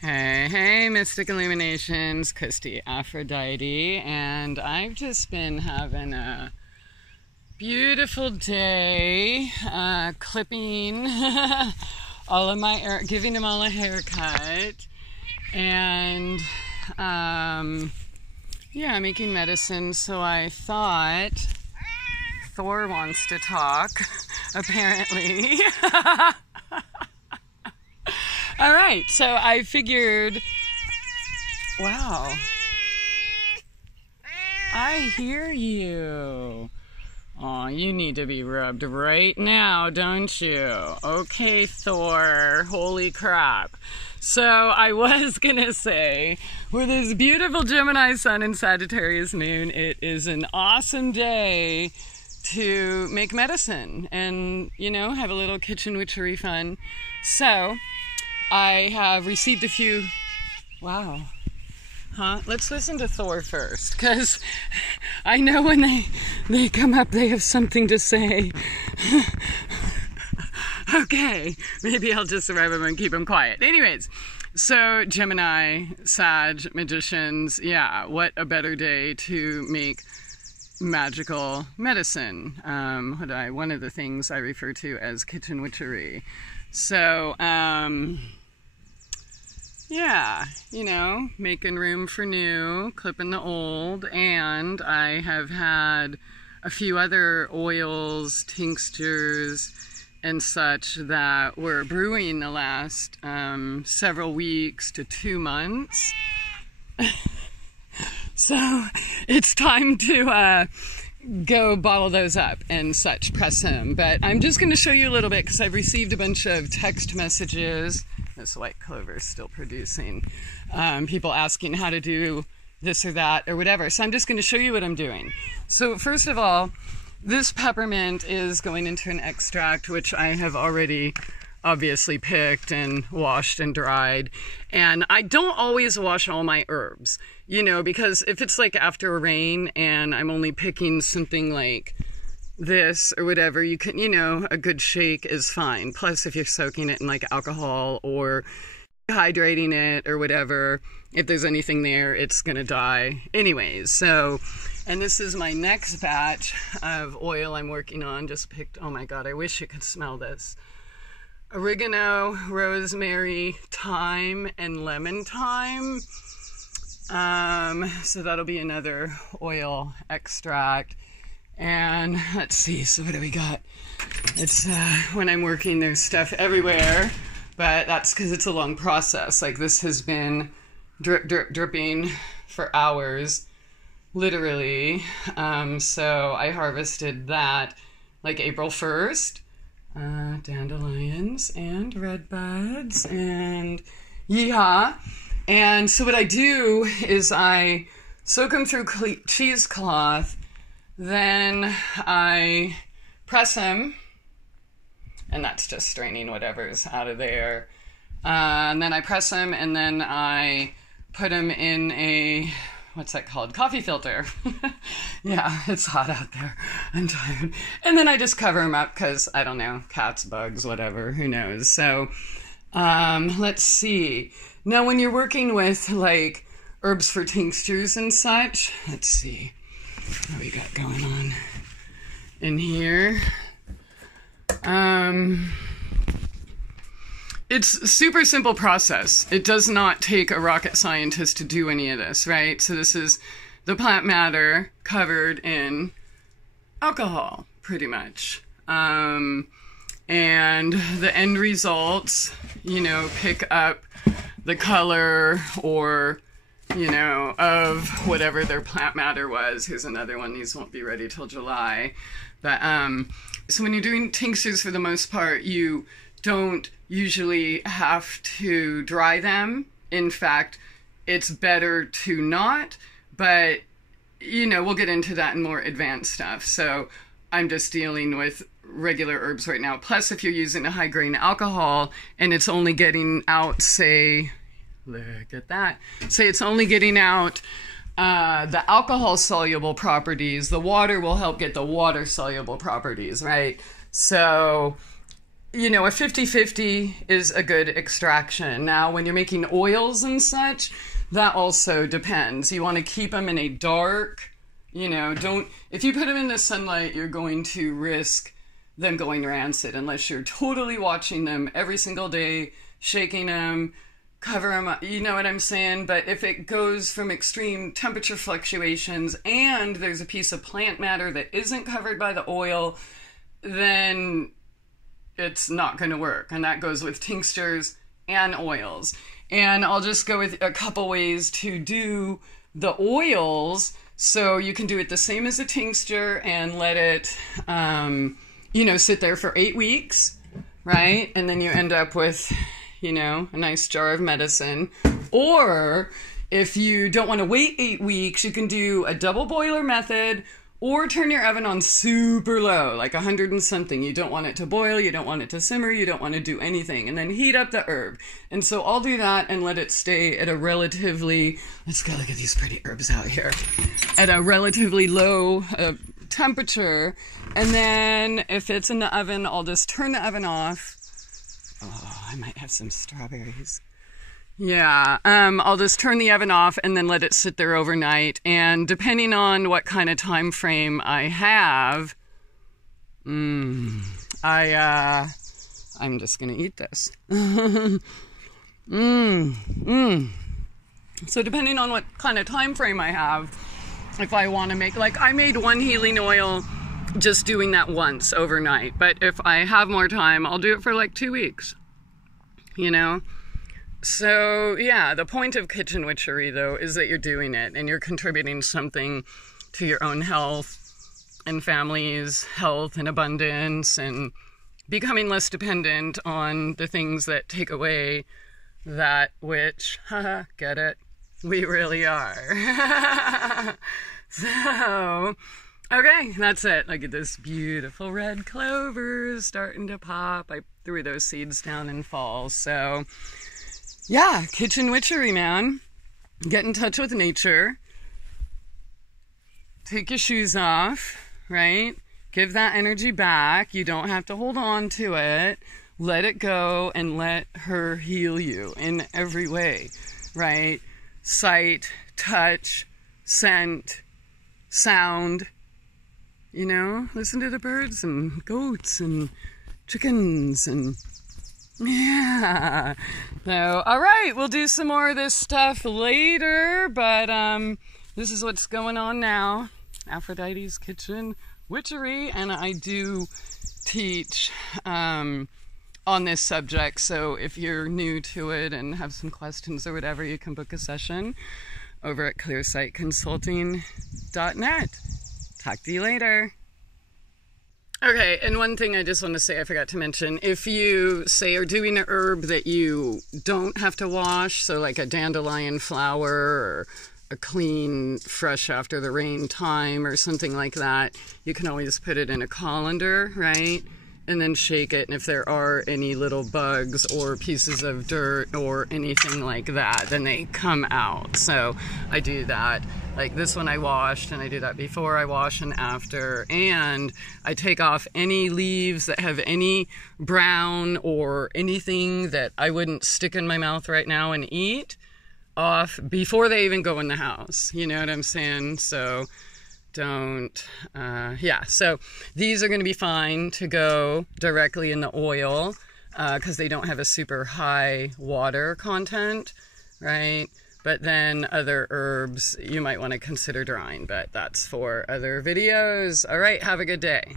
Hey, hey, Mystic Illuminations, Christy Aphrodite, and I've just been having a beautiful day, clipping all of my hair, giving them all a haircut, and, yeah, making medicine, so I thought Thor wants to talk, apparently. All right, so I figured, wow, I hear you. Oh, you need to be rubbed right now, don't you? Okay, Thor, holy crap. So I was gonna say, with this beautiful Gemini sun and Sagittarius moon, it is an awesome day to make medicine and, you know, have a little kitchen witchery fun. So I have received a few, wow, let's listen to Thor first, because I know when they come up, they have something to say. Okay, maybe I'll just survive them and keep them quiet. Anyways, so Gemini, Sag, magicians, yeah, what a better day to make magical medicine. One of the things I refer to as kitchen witchery. So, yeah, you know, making room for new, clipping the old, and I have had a few other oils, tinctures, and such that were brewing the last several weeks to 2 months. So it's time to go bottle those up and such, press them. But I'm just going to show you a little bit because I've received a bunch of text messages. This white clover is still producing. People asking how to do this or that or whatever. So I'm just going to show you what I'm doing. So first of all, this peppermint is going into an extract, which I have already obviously picked and washed and dried. And I don't always wash all my herbs, you know, because if it's like after a rain and I'm only picking something like this or whatever, you can, you know, a good shake is fine. Plus, if you're soaking it in like alcohol or hydrating it or whatever, if there's anything there, it's gonna die anyways. So, and this is my next batch of oil I'm working on. Just picked, oh my God, I wish you could smell this. Oregano, rosemary, thyme, and lemon thyme. So that'll be another oil extract. And let's see, so what do we got? It's, when I'm working, there's stuff everywhere, but that's because it's a long process. Like this has been dripping for hours, literally. So I harvested that like April 1st. Dandelions and red buds and yeehaw. And so what I do is I soak them through cheesecloth, then I press them, and that's just straining whatever's out of there. And then I press them, and then I put them in a, what's that called? Coffee filter. Yeah, it's hot out there. I'm tired. And then I just cover them up because, I don't know, cats, bugs, whatever, who knows. So, let's see. Now, when you're working with, like, herbs for tinctures and such, let's see what we got going on in here. It's a super simple process. It does not take a rocket scientist to do any of this, right? So this is the plant matter covered in alcohol, pretty much. And the end results, you know, pick up the color or, you know, of whatever their plant matter was. Here's another one. These won't be ready till July. But, so when you're doing tinctures, for the most part, you don't usually have to dry them. In fact, it's better to not, but, you know, we'll get into that in more advanced stuff. So I'm just dealing with regular herbs right now. Plus, if you're using a high grain alcohol and it's only getting out, say, look at that, say it's only getting out the alcohol soluble properties, the water will help get the water soluble properties, right? So you know, a 50-50 is a good extraction. Now, when you're making oils and such, that also depends. You want to keep them in a dark, you know, if you put them in the sunlight, you're going to risk them going rancid unless you're totally watching them every single day, shaking them, cover them up, you know what I'm saying? But if it goes from extreme temperature fluctuations and there's a piece of plant matter that isn't covered by the oil, then it's not going to work. And that goes with tinctures and oils. And I'll just go with a couple ways to do the oils. So you can do it the same as a tincture and let it, you know, sit there for 8 weeks, right? And then you end up with, you know, a nice jar of medicine. Or if you don't want to wait 8 weeks, you can do a double boiler method or turn your oven on super low, like 100 and something. You don't want it to boil, you don't want it to simmer, you don't want to do anything. And then heat up the herb. And so I'll do that and let it stay at a relatively, let's go look at these pretty herbs out here, at a relatively low temperature. And then if it's in the oven, I'll just turn the oven off. Oh, I might have some strawberries. Yeah, I'll just turn the oven off and then let it sit there overnight. And depending on what kind of time frame I have, I'm just gonna eat this. So depending on what kind of time frame I have, if I want to make, like I made one healing oil just doing that once overnight. But if I have more time, I'll do it for like 2 weeks, you know? So yeah, the point of kitchen witchery though is that you're doing it and you're contributing something to your own health and family's health and abundance and becoming less dependent on the things that take away that which, haha, get it, we really are. So, okay, that's it. Look at this beautiful red clover starting to pop. I threw those seeds down in fall, so yeah, kitchen witchery, man. Get in touch with nature. Take your shoes off, right? Give that energy back. You don't have to hold on to it. Let it go and let her heal you in every way, right? Sight, touch, scent, sound. You know, listen to the birds and goats and chickens and yeah. So, all right, we'll do some more of this stuff later, but this is what's going on now. Aphrodite's Kitchen Witchery, and I do teach on this subject, so if you're new to it and have some questions or whatever, you can book a session over at clearsightconsulting.net. Talk to you later. Okay, and one thing I just want to say I forgot to mention, if you, say, are doing an herb that you don't have to wash, so like a dandelion flower or a clean, fresh after the rain thyme or something like that, you can always put it in a colander, right? And then shake it, and if there are any little bugs or pieces of dirt or anything like that, then they come out. So I do that. Like this one I washed, and I do that before I wash and after. And I take off any leaves that have any brown or anything that I wouldn't stick in my mouth right now and eat off before they even go in the house. You know what I'm saying? So don't, yeah, so these are going to be fine to go directly in the oil because they don't have a super high water content, right? But then other herbs you might want to consider drying, but that's for other videos. All right, have a good day.